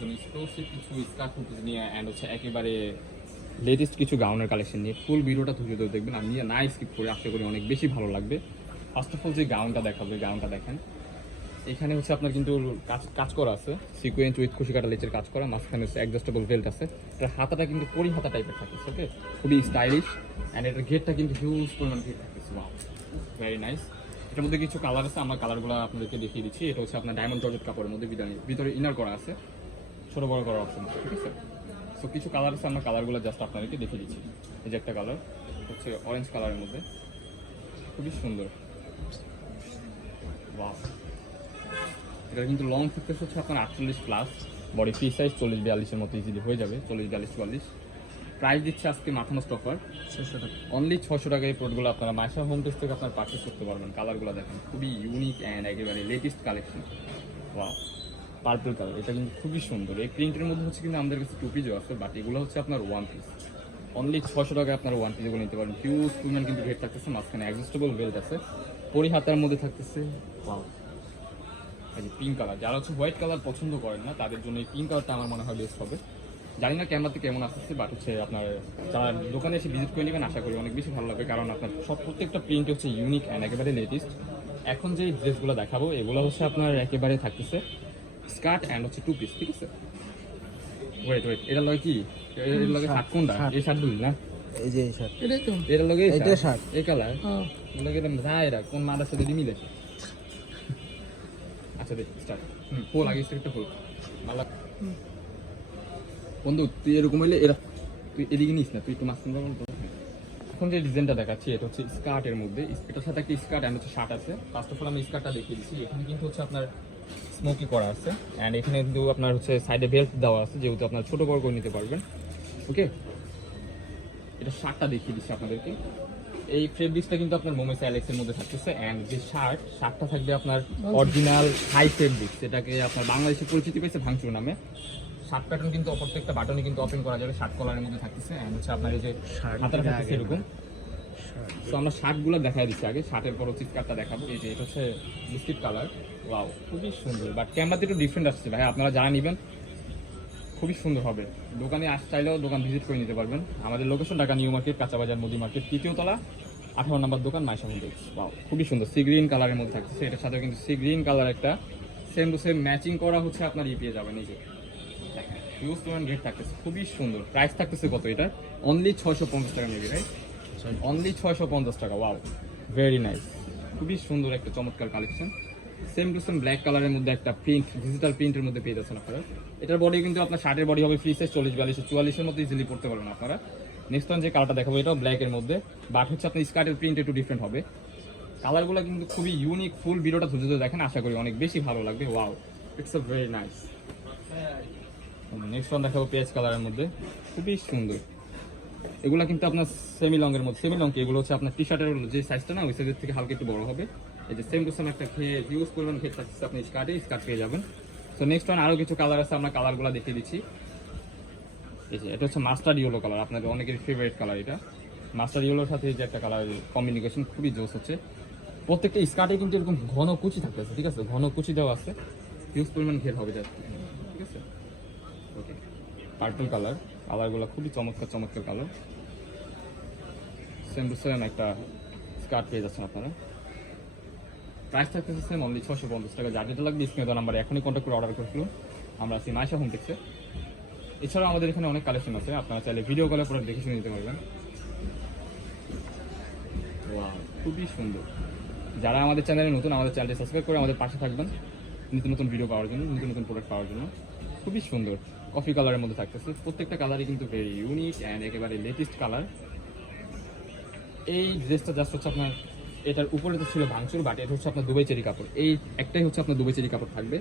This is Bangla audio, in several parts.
জন্য এক্সক্লুসিভ কিছু স্কার্ট ফুটেজ নিয়ে অ্যান্ড হচ্ছে একেবারে লেটেস্ট কিছু গাউনের কালেকশন নিয়ে ফুল ভিডিওটা ধৈর্য ধরে দেখবেন। আমি না স্কিপ করে আশা করি অনেক বেশি ভালো লাগবে। ফার্স্ট অফ অল যে গাউনটা দেখাবে, গাউনটা দেখেন। এখানে হচ্ছে আপনার কিন্তু কাজ করা আছে, সিকোয়েন্স উইথ খুশি কাটা লেচের কাজ করা, মাঝখানে হচ্ছে অ্যাডজাস্টেবল বেল্ট আছে। এটার হাতাটা কিন্তু পরি হাতা টাইপের থাকছে, ওকে, খুবই স্টাইলিশ। অ্যান্ড এটার ঘেরটা কিন্তু হিউজ পরিমাণ ঘের থাকতেছে, ওয়াও, ভেরি নাইস। এটার মধ্যে কিছু কালার আছে, আমরা কালারগুলো আপনাদেরকে দেখিয়ে দিচ্ছি। এটা হচ্ছে আপনার ডায়মন্ড জর্জেট কাপড়ের মধ্যে ভিতরে ইনার করা আছে, ছোটো বড় করার অপশন আছে, ঠিক আছে। সো কিছু কালার আছে, আমরা কালারগুলো জাস্ট আপনাদেরকে দেখিয়ে দিচ্ছি। এই যে একটা কালার হচ্ছে অরেঞ্জ কালারের মধ্যে, খুবই সুন্দর, ওয়াও। এটা কিন্তু লং ফিটনেস হচ্ছে আপনার 48+, বডি ফ্রি সাইজ 40-42-এর মতো ইজিলি হয়ে যাবে, 40-42-44। প্রাইস দিচ্ছে আজকে মাথা নষ্ট অফার 600 টাকা, অনলি 600 টাকায় এই প্রোডাক্টগুলো আপনারা মাইশা হোম পেজ থেকে আপনার পারচেস করতে পারবেন। কালারগুলো দেখেন, খুবই ইউনিক অ্যান্ড একেবারে latest collection, wow. Purple colour, এটা কিন্তু খুবই সুন্দর। এই প্রিন্টের মধ্যে হচ্ছে কিন্তু আমাদের কাছে 2 পিসও আছে, বাট এগুলো হচ্ছে আপনার 1 পিস। অনলি 600 টাকায় আপনারা 1 পিস এগুলো নিতে পারেন। হিউজ পরিমাণ কিন্তু রেট থাকতেছে, মাঝখানে অ্যাডজাস্টেবল বেল্ট আছে, পরি হাতার মধ্যে থাকতেছে, ওয়াও। এই যে পিঙ্ক কালার, যারা হচ্ছে হোয়াইট কালার পছন্দ করেন না তাদের জন্য এই পিঙ্ক কালারটা আমার মনে হয় বেস্ট হবে। জানি না ক্যামেরাতে কেমন আসছে, বাট হচ্ছে আপনার যারা দোকানে এসে ভিজিট করে নেবেন আশা করি অনেক বেশি ভালো লাগবে, কারণ আপনার প্রত্যেকটা প্রিন্ট হচ্ছে ইউনিক অ্যান্ড একেবারে লেটেস্ট। এখন যে ড্রেসগুলো দেখাবো এগুলো হচ্ছে আপনার একেবারে থাকতেছে স্কার্ট অ্যান্ড হচ্ছে 2 পিস, ঠিক আছে। ওয়েট, এটা লগে কি, এর লগে শার্ট কোনটা? এই শার্ট দুই না, এই যে এই শার্ট, এটাই তো, এর লগে এটা শার্ট, এই কালার, লগে এটা যায়রা কোন মাদার সাথে মিলে। আচ্ছা দেখ স্টার্ট, ফুল আগে স্টার্টটা ফুল ভালো। বন্ধু তুই এরকম হইলে এরা, তুই এদিকে নিস না, তুই একটু মাঝখান করুন। এখন যে ডিজাইনটা দেখাচ্ছি এটা হচ্ছে স্কার্টের মধ্যে, এটার সাথে একটা স্কার্ট অ্যান্ড হচ্ছে শার্ট আছে। ফার্স্ট অফ অল আমি স্কার্টটা দেখিয়ে দিচ্ছি। এখানে কিন্তু হচ্ছে আপনার স্মোকি করা আছে অ্যান্ড এখানে কিন্তু আপনার হচ্ছে সাইডে বেল্ট দেওয়া আছে, যেহেতু আপনার ছোটো বড় করে নিতে পারবেন, ওকে। এটা শার্টটা দেখিয়ে দিচ্ছি আপনাদেরকে। এই ফেব্রিক্সটা কিন্তু আপনার মোমেস অ্যালেক্সের মধ্যে থাকতেছে অ্যান্ড যে শার্টটা থাকবে আপনার অরিজিনাল হাই ফেব্রিক্স, এটাকে আপনার বাংলাদেশে পরিচিতি পেয়েছে ভাঙচুর নামে। শার্ট প্যাটার্ন কিন্তু প্রত্যেকটা বাটনে কিন্তু ওপেন করা যাবে, শার্ট কলারের মধ্যে থাকতেছে অ্যান্ড হচ্ছে আপনার এই যে হাতাটা থাকতেছে এরকম। তো আমরা শার্টগুলো দেখাই দিচ্ছি আগে, শার্টের পর হচ্ছে স্কার্টটা দেখাবো। এই যে এটা হচ্ছে বিস্কিট কালার, ওয়াও, খুবই সুন্দর, বাট ক্যামেরাতে একটু ডিফারেন্ট আসছে ভাই। আপনারা যারা নেবেন খুবই সুন্দর হবে, দোকানে চাইলেও দোকান ভিজিট করে নিতে পারবেন। আমাদের লোকেশন ঢাকা নিউ মার্কেট, কাঁচাবাজার মুদি মার্কেট, 3য় তলা, 18 নম্বর দোকান, মাইশা হোম টেক্স। ওয়াও, খুবই সুন্দর, সি গ্রিন কালারের মধ্যে থাকতেছে। এটার সাথে কিন্তু সি গ্রিন কালার একটা সেম টু সেম ম্যাচিং করা হচ্ছে আপনার পেয়ে যাবেন। এই যে হিউজ পরিমাণ রেট থাকতেছে, খুবই সুন্দর। প্রাইস থাকতেছে কত এটা? অনলি 650 টাকা মেবি, রাইট? অনলি 650 টাকা, ওয়াও, ভেরি নাইস, খুবই সুন্দর একটা চমৎকার collection. Same to same black কালারের মধ্যে একটা প্রিন্ট, ডিজিটাল প্রিন্টের মধ্যে পেয়ে যাচ্ছেন আপনারা। এটার বডি কিন্তু আপনার শার্টের বডি হবে ফ্রি সাইজ 40-42-44-এর মধ্যে ইজিলি পড়তে পারবেন আপনারা। নেক্সট ওয়ান যে কালারটা দেখাবো এটাও ব্ল্যাকের মধ্যে, বাট হচ্ছে আপনার স্কার্টের প্রিন্ট একটু ডিফারেন্ট হবে। কালারগুলো কিন্তু খুবই ইউনিক, ফুল ভিডিওটা ধৈর্য ধরে দেখেন, আশা করি অনেক বেশি ভালো লাগবে। Wow, it's a very nice. Next one দেখাবো পেঁয়াজ কালারের মধ্যে, খুবই সুন্দর। এগুলো কিন্তু আপনার সেমি লংয়ের মধ্যে, সেমি লং কি, এগুলো হচ্ছে আপনার টি শার্টের যে সাইজটা না ওই সাইজের থেকে হালকা একটু বড় হবে। এই যে সেম টু সেম একটা হিউজ পরিমাণ খেয়ে থাকছে, আপনি স্কার্ট পেয়ে যাবেন। তো নেক্সট ওয়ান আরও কিছু কালার আছে, আমরা কালারগুলো দেখিয়ে দিচ্ছি। এই যে এটা হচ্ছে মাস্টার্ড ইয়েলো কালার, আপনাদের অনেকের ফেভারিট কালার। এটা মাস্টার্ড ইয়েলোর সাথে যে একটা কালার কম্বিনেশন খুবই জোস হচ্ছে। প্রত্যেকটা স্কার্টে কিন্তু এরকম ঘন কুচি থাকতেছে, ঠিক আছে, ঘন কুচি দেওয়া আছে, হিউজ পরিমাণ ঘের হবে যাচ্ছে, ঠিক আছে। ওকে, পার্পল কালার, কালারগুলো খুবই চমৎকার চমৎকার কালার। সেম টু সেম একটা স্কার্ট পেয়ে যাচ্ছেন আপনারা। প্রাইস থাকতেছে সেম, অনলি 650 টাকা। যার যেটা লাগবে স্ক্রিনে দেওয়া নাম্বারে এখনই কন্ট্যাক্ট করে অর্ডার করে ফেলুন। আমরা আছি মাইশা হোম টেক্সে। এছাড়াও আমাদের এখানে অনেক কালেকশন আছে, আপনারা চাইলে ভিডিও কলে পরে দেখে শুনে নিতে পারবেন। ওয়াও, খুবই সুন্দর। যারা আমাদের চ্যানেলে নতুন, আমাদের চ্যানেলটি সাবস্ক্রাইব করে আমাদের পাশে থাকবেন নতুন নতুন ভিডিও পাওয়ার জন্য, নতুন নতুন প্রোডাক্ট পাওয়ার জন্য। খুবই সুন্দর কফি কালারের মধ্যে থাকতেছে, প্রত্যেকটা কালারই কিন্তু ভেরি ইউনিক অ্যান্ড একেবারে লেটেস্ট কালার। এই ড্রেসটা জাস্ট হচ্ছে আপনার, এটার উপরে তো ছিল ভাঙচুর, বাট এটা হচ্ছে আপনার দুবাই চেরি কাপড়। এই একটাই হচ্ছে আপনার দুবাই চেরি কাপড় থাকবে,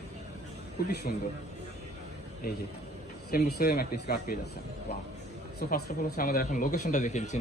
খুবই সুন্দর। এই যে সেম টু সেম একটা স্কার্ট পেয়ে যাচ্ছে। Wow. So first of all হচ্ছে আমাদের এখন লোকেশনটা দেখিয়ে দিচ্ছি।